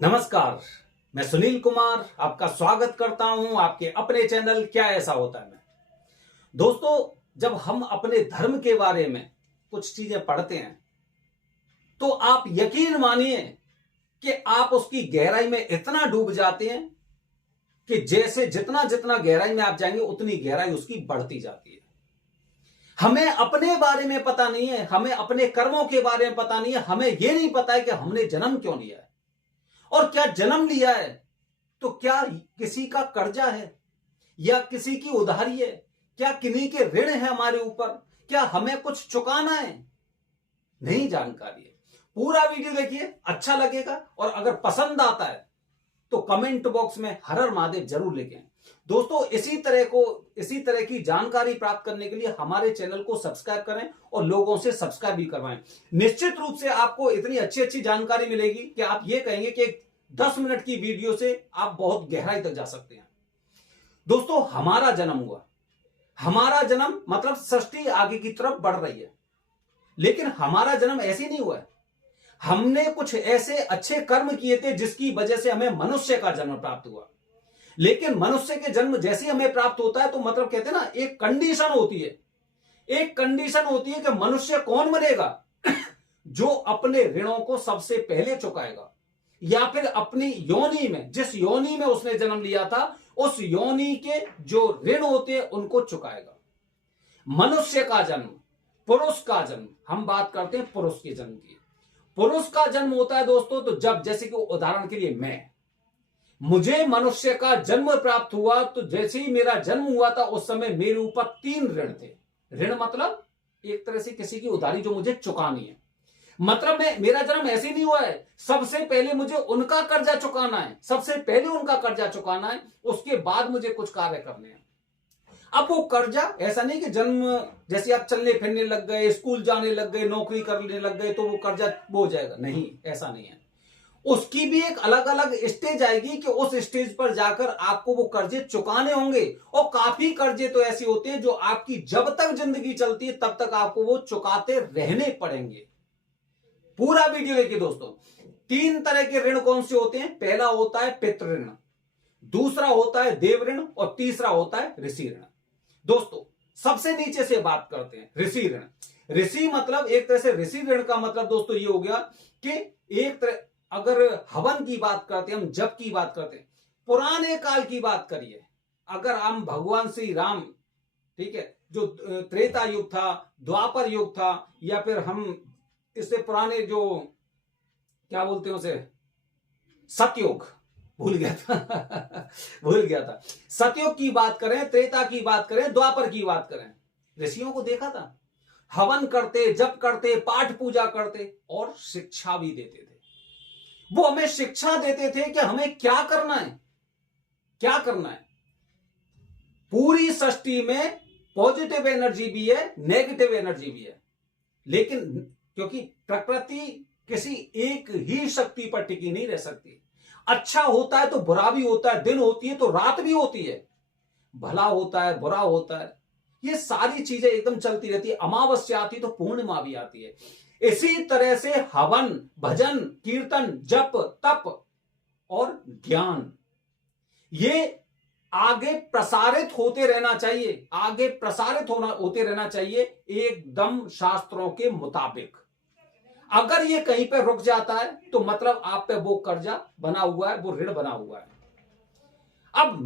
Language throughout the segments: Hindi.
नमस्कार। मैं सुनील कुमार आपका स्वागत करता हूं आपके अपने चैनल क्या ऐसा होता है में। दोस्तों, जब हम अपने धर्म के बारे में कुछ चीजें पढ़ते हैं तो आप यकीन मानिए कि आप उसकी गहराई में इतना डूब जाते हैं कि जैसे जितना जितना गहराई में आप जाएंगे उतनी गहराई उसकी बढ़ती जाती है। हमें अपने बारे में पता नहीं है, हमें अपने कर्मों के बारे में पता नहीं है, हमें यह नहीं पता है कि हमने जन्म क्यों लिया है और क्या जन्म लिया है तो क्या किसी का कर्जा है या किसी की उधारी है, क्या किन्हीं के ऋण है हमारे ऊपर, क्या हमें कुछ चुकाना है, नहीं जानकारी है। पूरा वीडियो देखिए, अच्छा लगेगा और अगर पसंद आता है तो कमेंट बॉक्स में हर हर महादेव जरूर लिखें। दोस्तों, इसी तरह की जानकारी प्राप्त करने के लिए हमारे चैनल को सब्सक्राइब करें और लोगों से सब्सक्राइब भी करवाएं। निश्चित रूप से आपको इतनी अच्छी अच्छी जानकारी मिलेगी कि आप ये कहेंगे कि 10 मिनट की वीडियो से आप बहुत गहराई तक जा सकते हैं। दोस्तों, हमारा जन्म हुआ, हमारा जन्म मतलब सृष्टि आगे की तरफ बढ़ रही है, लेकिन हमारा जन्म ऐसे नहीं हुआ है। हमने कुछ ऐसे अच्छे कर्म किए थे जिसकी वजह से हमें मनुष्य का जन्म प्राप्त हुआ। लेकिन मनुष्य के जन्म जैसे हमें प्राप्त होता है तो मतलब कहते हैं ना, एक कंडीशन होती है। एक कंडीशन होती है कि मनुष्य कौन बनेगा जो अपने ऋणों को सबसे पहले चुकाएगा, या फिर अपनी योनि में, जिस योनि में उसने जन्म लिया था उस योनि के जो ऋण होते हैं उनको चुकाएगा। मनुष्य का जन्म, पुरुष का जन्म, हम बात करते हैं पुरुष के जन्म की। पुरुष का जन्म होता है दोस्तों तो जब, जैसे कि उदाहरण के लिए मुझे मनुष्य का जन्म प्राप्त हुआ तो जैसे ही मेरा जन्म हुआ था उस समय मेरे ऊपर 3 ऋण थे। ऋण मतलब एक तरह से किसी की उधारी जो मुझे चुकानी है। मतलब मेरा जन्म ऐसे नहीं हुआ है, सबसे पहले मुझे उनका कर्जा चुकाना है, सबसे पहले उनका कर्जा चुकाना है, उसके बाद मुझे कुछ कार्य करने हैं। अब वो कर्जा ऐसा नहीं कि जन्म जैसे आप चलने फिरने लग गए, स्कूल जाने लग गए, नौकरी करने लग गए तो वो कर्जा वो हो जाएगा, नहीं, ऐसा नहीं है। उसकी भी एक अलग अलग स्टेज आएगी कि उस स्टेज पर जाकर आपको वो कर्जे चुकाने होंगे। और काफी कर्जे तो ऐसे होते हैं जो आपकी जब तक जिंदगी चलती है तब तक आपको वो चुकाते रहने पड़ेंगे। पूरा वीडियो देखिए दोस्तों। 3 तरह के ऋण कौन से होते हैं? पहला होता है पितृ ऋण, दूसरा होता है देव ऋण और तीसरा होता है ऋषि ऋण। दोस्तों, सबसे नीचे से बात करते हैं ऋषि ऋण। ऋषि मतलब एक तरह से, ऋषि ऋण का मतलब दोस्तों ये हो गया कि एक तरह, अगर हवन की बात करते हैं, हम जप की बात करते हैं, पुराने काल की बात करिए, अगर हम भगवान श्री राम, ठीक है, जो त्रेता युग था, द्वापर युग था, या फिर हम इससे पुराने जो क्या बोलते हैं उसे, सतयुग, भूल गया था भूल गया था, सतयुग की बात करें, त्रेता की बात करें, द्वापर की बात करें, ऋषियों को देखा था, हवन करते, जप करते, पाठ पूजा करते और शिक्षा भी देते थे। वो हमें शिक्षा देते थे कि हमें क्या करना है, क्या करना है। पूरी सृष्टि में पॉजिटिव एनर्जी भी है, नेगेटिव एनर्जी भी है, लेकिन क्योंकि प्रकृति किसी एक ही शक्ति पर टिकी नहीं रह सकती। अच्छा होता है तो बुरा भी होता है, दिन होती है तो रात भी होती है, भला होता है बुरा होता है, ये सारी चीजें एकदम चलती रहती है। अमावस्या आती तो पूर्णिमा भी आती है। इसी तरह से हवन, भजन, कीर्तन, जप, तप और ज्ञान, ये आगे प्रसारित होते रहना चाहिए, आगे प्रसारित होते रहना चाहिए एकदम शास्त्रों के मुताबिक। अगर ये कहीं पे रुक जाता है तो मतलब आप पे वो कर्जा बना हुआ है, वो ऋण बना हुआ है। अब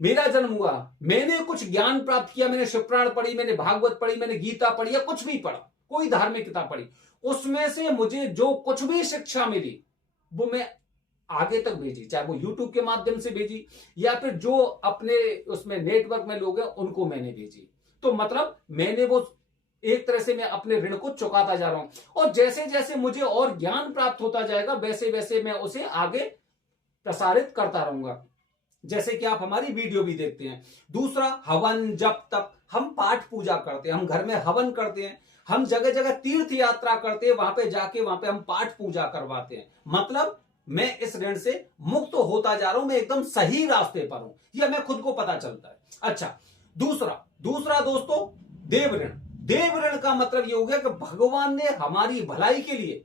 मेरा जन्म हुआ, मैंने कुछ ज्ञान प्राप्त किया, मैंने शिवपुराण पढ़ी, मैंने भागवत पढ़ी, मैंने गीता पढ़ी या कुछ भी पढ़ा, कोई धार्मिक किताब पढ़ी, उसमें से मुझे जो कुछ भी शिक्षा मिली वो मैं आगे तक भेजी, चाहे वो यूट्यूब के माध्यम से भेजी या फिर जो अपने उसमें नेटवर्क में लोग हैं उनको मैंने भेजी। तो मतलब मैंने वो एक तरह से मैं अपने ऋण को चुकाता जा रहा हूं, और जैसे जैसे मुझे और ज्ञान प्राप्त होता जाएगा वैसे वैसे मैं उसे आगे प्रसारित करता रहूंगा, जैसे कि आप हमारी वीडियो भी देखते हैं। दूसरा, हवन, जप, तप, हम पाठ पूजा करते हैं, हम घर में हवन करते हैं, हम जगह जगह तीर्थ यात्रा करते हैं, वहां पे जाके वहां पे हम पाठ पूजा करवाते हैं। मतलब मैं इस ऋण से मुक्त होता जा रहा हूं, मैं एकदम सही रास्ते पर हूं, यह हमें खुद को पता चलता है। अच्छा, दूसरा दोस्तों, देव ऋण। देव ऋण का मतलब यह हो गया कि भगवान ने हमारी भलाई के लिए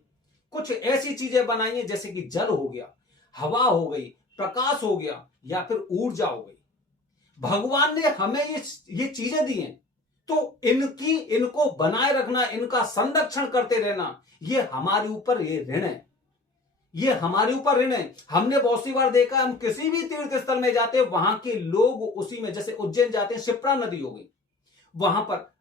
कुछ ऐसी चीजें बनाई हैं, जैसे कि जल हो गया, हवा हो गई, प्रकाश हो गया, या फिर ऊर्जा हो गई। भगवान ने हमें ये चीजें दी हैं, तो इनको बनाए रखना, इनका संरक्षण करते रहना, ये हमारे ऊपर ये ऋण है, ये हमारे ऊपर ऋण है। हमने बहुत सी बार देखा, हम किसी भी तीर्थ स्थल में जाते हैं, वहां के लोग उसी में, जैसे उज्जैन जाते हैं, शिप्रा नदी हो गई, वहां पर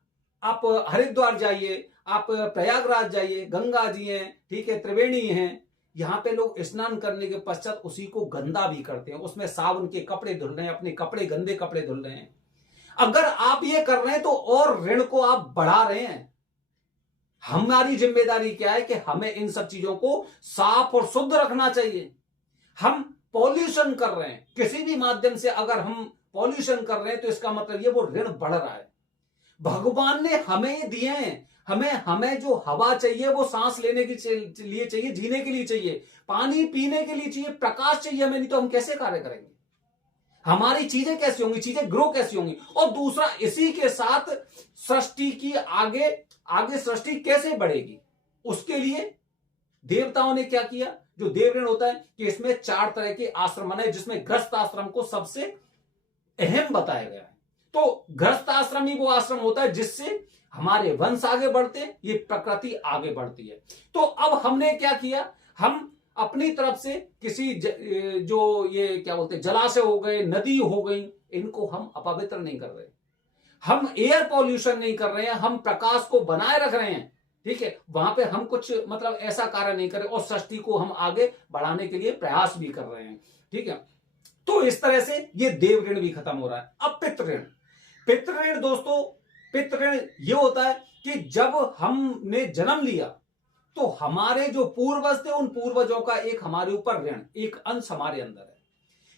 आप हरिद्वार जाइए, आप प्रयागराज जाइए, गंगा जी हैं, ठीक है, त्रिवेणी हैं, यहां पे लोग स्नान करने के पश्चात उसी को गंदा भी करते हैं, उसमें साबुन के कपड़े धुल रहे हैं, अपने कपड़े, गंदे कपड़े धुल रहे हैं। अगर आप ये कर रहे हैं तो और ऋण को आप बढ़ा रहे हैं। हमारी जिम्मेदारी क्या है कि हमें इन सब चीजों को साफ और शुद्ध रखना चाहिए। हम पॉल्यूशन कर रहे हैं, किसी भी माध्यम से अगर हम पॉल्यूशन कर रहे हैं तो इसका मतलब ये वो ऋण बढ़ रहा है। भगवान ने हमें दिए हैं, हमें जो हवा चाहिए वो सांस लेने के लिए चाहिए, जीने के लिए चाहिए, पानी पीने के लिए चाहिए, प्रकाश चाहिए हमें, नहीं तो हम कैसे कार्य करेंगे, हमारी चीजें कैसी होंगी, चीजें ग्रो कैसी होंगी। और दूसरा, इसी के साथ सृष्टि की आगे सृष्टि कैसे बढ़ेगी, उसके लिए देवताओं ने क्या किया, जो देव ऋण होता है कि इसमें 4 तरह के आश्रम बने, जिसमें गृहस्थ आश्रम को सबसे अहम बताया गया है। तो गृहस्थ आश्रम ही वो आश्रम होता है जिससे हमारे वंश आगे बढ़ते हैं, ये प्रकृति आगे बढ़ती है। तो अब हमने क्या किया, हम अपनी तरफ से किसी जो ये क्या बोलते हैं, जलाशय हो गए, नदी हो गई, इनको हम अपवित्र नहीं कर रहे, हम एयर पॉल्यूशन नहीं कर रहे हैं, हम प्रकाश को बनाए रख रहे हैं, ठीक है, वहां पे हम कुछ मतलब ऐसा कार्य नहीं कर रहे, और सृष्टि को हम आगे बढ़ाने के लिए प्रयास भी कर रहे हैं, ठीक है। तो इस तरह से ये देव ऋण भी खत्म हो रहा है। अब पितृ ऋण, पितृ ऋण दोस्तों, पितृ ऋण ये होता है कि जब हमने जन्म लिया तो हमारे जो पूर्वज थे, उन पूर्वजों का एक हमारे ऊपर ऋण, एक अंश हमारे अंदर है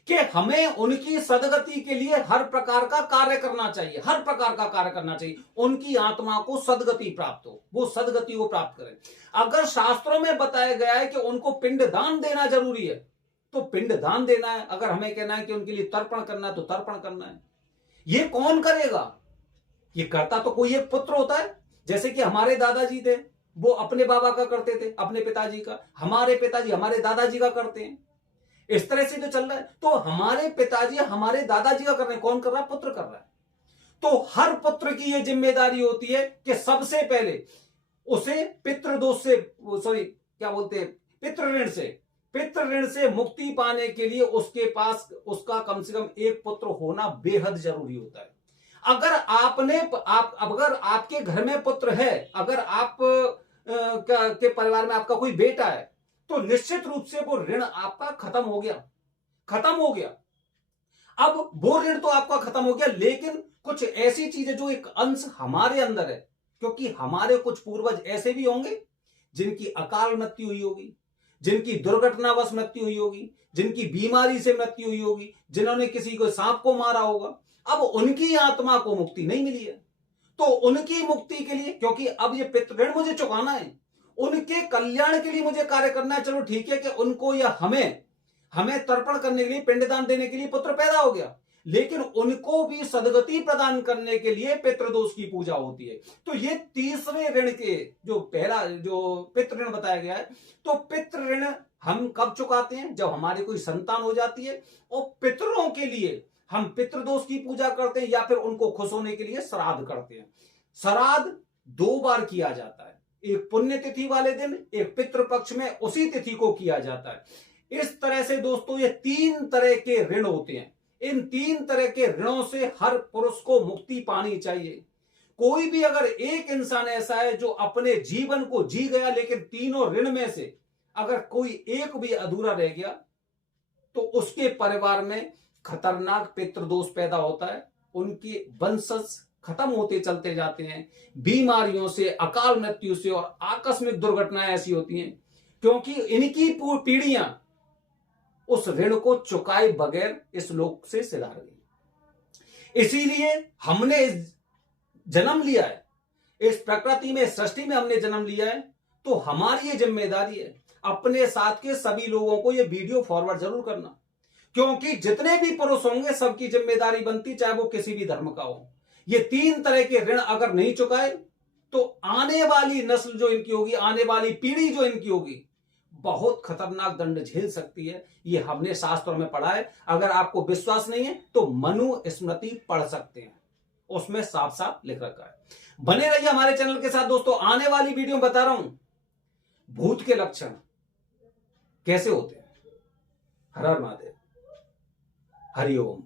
कि हमें उनकी सदगति के लिए हर प्रकार का कार्य करना चाहिए, हर प्रकार का कार्य करना चाहिए, उनकी आत्मा को सदगति प्राप्त हो, वो सदगति को प्राप्त करें। अगर शास्त्रों में बताया गया है कि उनको पिंडदान देना जरूरी है, तो पिंडदान देना है। अगर हमें कहना है कि उनके लिए तर्पण करना है, तो तर्पण करना है। ये कौन करेगा, ये करता तो कोई एक पुत्र होता है। जैसे कि हमारे दादाजी थे, वो अपने बाबा का करते थे, अपने पिताजी का, हमारे पिताजी हमारे दादाजी का करते हैं, इस तरह से तो चल रहा है। तो हमारे पिताजी हमारे दादाजी का कर रहे हैं, कौन कर रहा है, पुत्र कर रहा है। तो हर पुत्र की यह जिम्मेदारी होती है कि सबसे पहले उसे पितृदोष से, सॉरी क्या बोलते हैं, पितृ ऋण से मुक्ति पाने के लिए उसके पास उसका कम से कम एक पुत्र होना बेहद जरूरी होता है। अगर अगर आपके घर में पुत्र है, अगर आप के परिवार में आपका कोई बेटा है, तो निश्चित रूप से वो ऋण आपका खत्म हो गया। अब वो ऋण तो आपका खत्म हो गया, लेकिन कुछ ऐसी चीजें जो एक अंश हमारे अंदर है, क्योंकि हमारे कुछ पूर्वज ऐसे भी होंगे जिनकी अकाल मृत्यु हुई होगी, जिनकी दुर्घटनावश मृत्यु हुई होगी, जिनकी बीमारी से मृत्यु हुई होगी, जिन्होंने किसी को सांप को मारा होगा। अब उनकी आत्मा को मुक्ति नहीं मिली है, तो उनकी मुक्ति के लिए, क्योंकि अब ये पितृ ऋण मुझे चुकाना है, उनके कल्याण के लिए मुझे कार्य करना है। चलो ठीक है कि उनको या हमें तर्पण करने के लिए, पिंडदान देने के लिए पुत्र पैदा हो गया, लेकिन उनको भी सदगति प्रदान करने के लिए पितृदोष की पूजा होती है। तो ये तीसरे ऋण के जो पहला जो पितृ ऋण बताया गया है, तो पितृ ऋण हम कब चुकाते हैं, जब हमारी कोई संतान हो जाती है, और पितरों के लिए हम पितृदोष की पूजा करते हैं, या फिर उनको खुश होने के लिए श्राद्ध करते हैं। श्राद्ध 2 बार किया जाता है, एक पुण्य तिथि वाले दिन, एक पितृपक्ष में उसी तिथि को किया जाता है। इस तरह से दोस्तों ये 3 तरह के ऋण होते हैं। इन 3 तरह के ऋणों से हर पुरुष को मुक्ति पानी चाहिए। कोई भी अगर एक इंसान ऐसा है जो अपने जीवन को जी गया, लेकिन तीनों ऋण में से अगर कोई एक भी अधूरा रह गया, तो उसके परिवार में खतरनाक पितृदोष पैदा होता है, उनके वंशज खत्म होते चलते जाते हैं, बीमारियों से, अकाल मृत्यु से, और आकस्मिक दुर्घटनाएं ऐसी होती हैं क्योंकि इनकी पीढ़ियां उस ऋण को चुकाए बगैर इस लोक से सिधार गई। इसीलिए हमने जन्म लिया है, इस प्रकृति में, सृष्टि में हमने जन्म लिया है, तो हमारी ये जिम्मेदारी है अपने साथ के सभी लोगों को ये वीडियो फॉरवर्ड जरूर करना, क्योंकि जितने भी पुरुष होंगे सबकी जिम्मेदारी बनती, चाहे वो किसी भी धर्म का हो। ये 3 तरह के ऋण अगर नहीं चुकाए तो आने वाली नस्ल जो इनकी होगी, आने वाली पीढ़ी जो इनकी होगी, बहुत खतरनाक दंड झेल सकती है। ये हमने शास्त्रों में पढ़ा है। अगर आपको विश्वास नहीं है तो मनुस्मृति पढ़ सकते हैं, उसमें साफ साफ लिख रखा है। बने रहिए हमारे चैनल के साथ दोस्तों। आने वाली वीडियो में बता रहा हूं भूत के लक्षण कैसे होते हैं। हर हर महादेव, हरिओम।